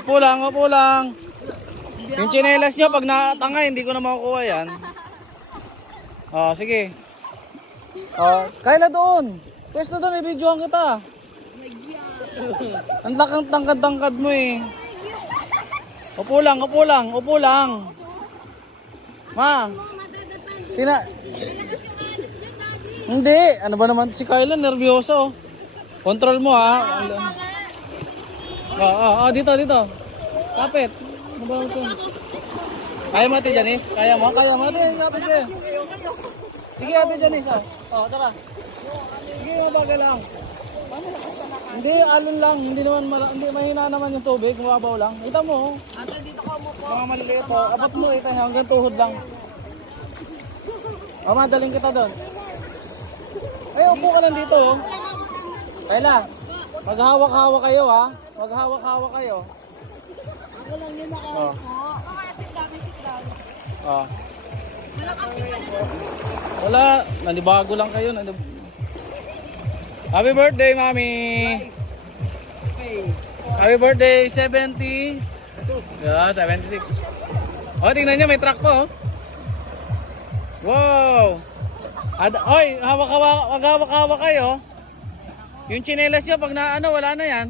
Upo lang, upo lang. Yung tsinelas nyo, pag nakatanga, hindi ko na makukuha yan. Oh, sige. Oh, Kayla doon. Pwesto doon, i-videohan kita. Ang tangkad-tangkad mo eh. Upo lang, upo lang, upo lang. Ma. Hindi, ano ba naman si Kayla, nervyoso. Control mo ha. Dito, dito. Kapit. Ano ba ito? Kaya mo ate Janice? Kaya mo? Kaya mo ate, kapit kayo. Sige ate Janice, tara. Sige, mabagal lang. Hindi, alon lang. Hindi naman, hindi mahina naman yung tubig, mababaw lang. Kita mo. Ate, dito ka mo po. Mga maliliit po. Abot mo, ito niya, hanggang tuhod lang. Madaling kita doon. Ay, upo ka lang dito. Kayla, maghawak-hawak kayo ha. Maghawak-hawak kayo. Ako lang yun nakahawak po. Oh. Wala, nanibago lang kayo. Happy birthday, Mami. Happy birthday, 70. Yeah, 76. Oh, tingnan niyo, may truck po. Wow. Oy, hawak-hawak kayo. Yung tsinelas niyo pag wala na yan.